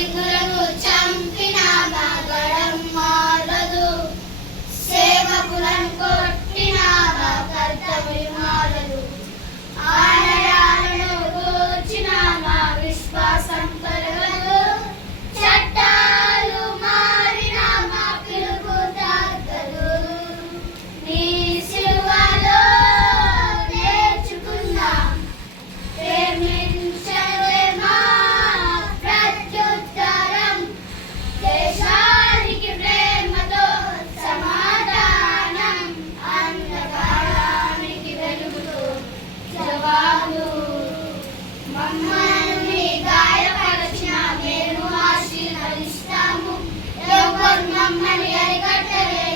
సైనికులను చంపిన మగడం మారదు, సేవకులను కొట్టిన కర్తవ్యం మారదు, ఆలయాలను కూర్చిన మా విశ్వాసం కలగదు, చట్టాలు మారిన మా పిలుపు తగ్గదు. నీ సిలువలో నేర్చుకున్న ప్రేమించవే మా ప్రత్యుత్తరం, దేశానికి ప్రేమతో సమాధానం, అంధకారానికి వెలుగుతో జవాబు. మమ్మల్ని గాయపరిచిన మేము ఆశీర్వదిస్తాము, ఎవరు మమ్మల్ని అరికట్టలే